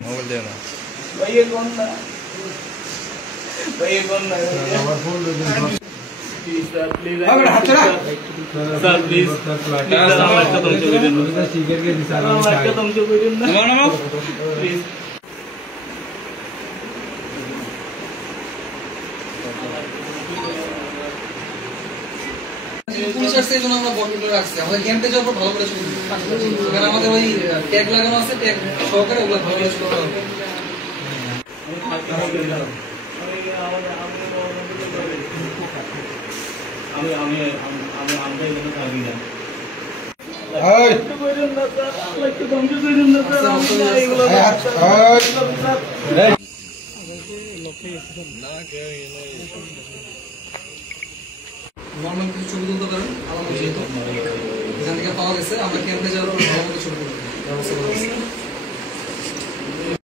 mobile देना भैया कौन ना please sir please sir please please police আসছে এই জন্য আমরা বটগুলো রাখছি আমাদের ক্যাম্পে যাওয়ার পর ভালো করে শুরু এখানে আমাদের ওই ট্যাগ লাগানো আছে ট্যাগ সহকারে ওগুলো ভালো করে শুরু করতে হবে নর্মাল কিছু ছবি তুলতে পারেন আলাদা যেহেতু এখান থেকে পাওয়া গেছে আমরা ক্যাম্পে যাওয়ার পর ভালো করে ছবি তুলতে ব্যবস্থা করেছি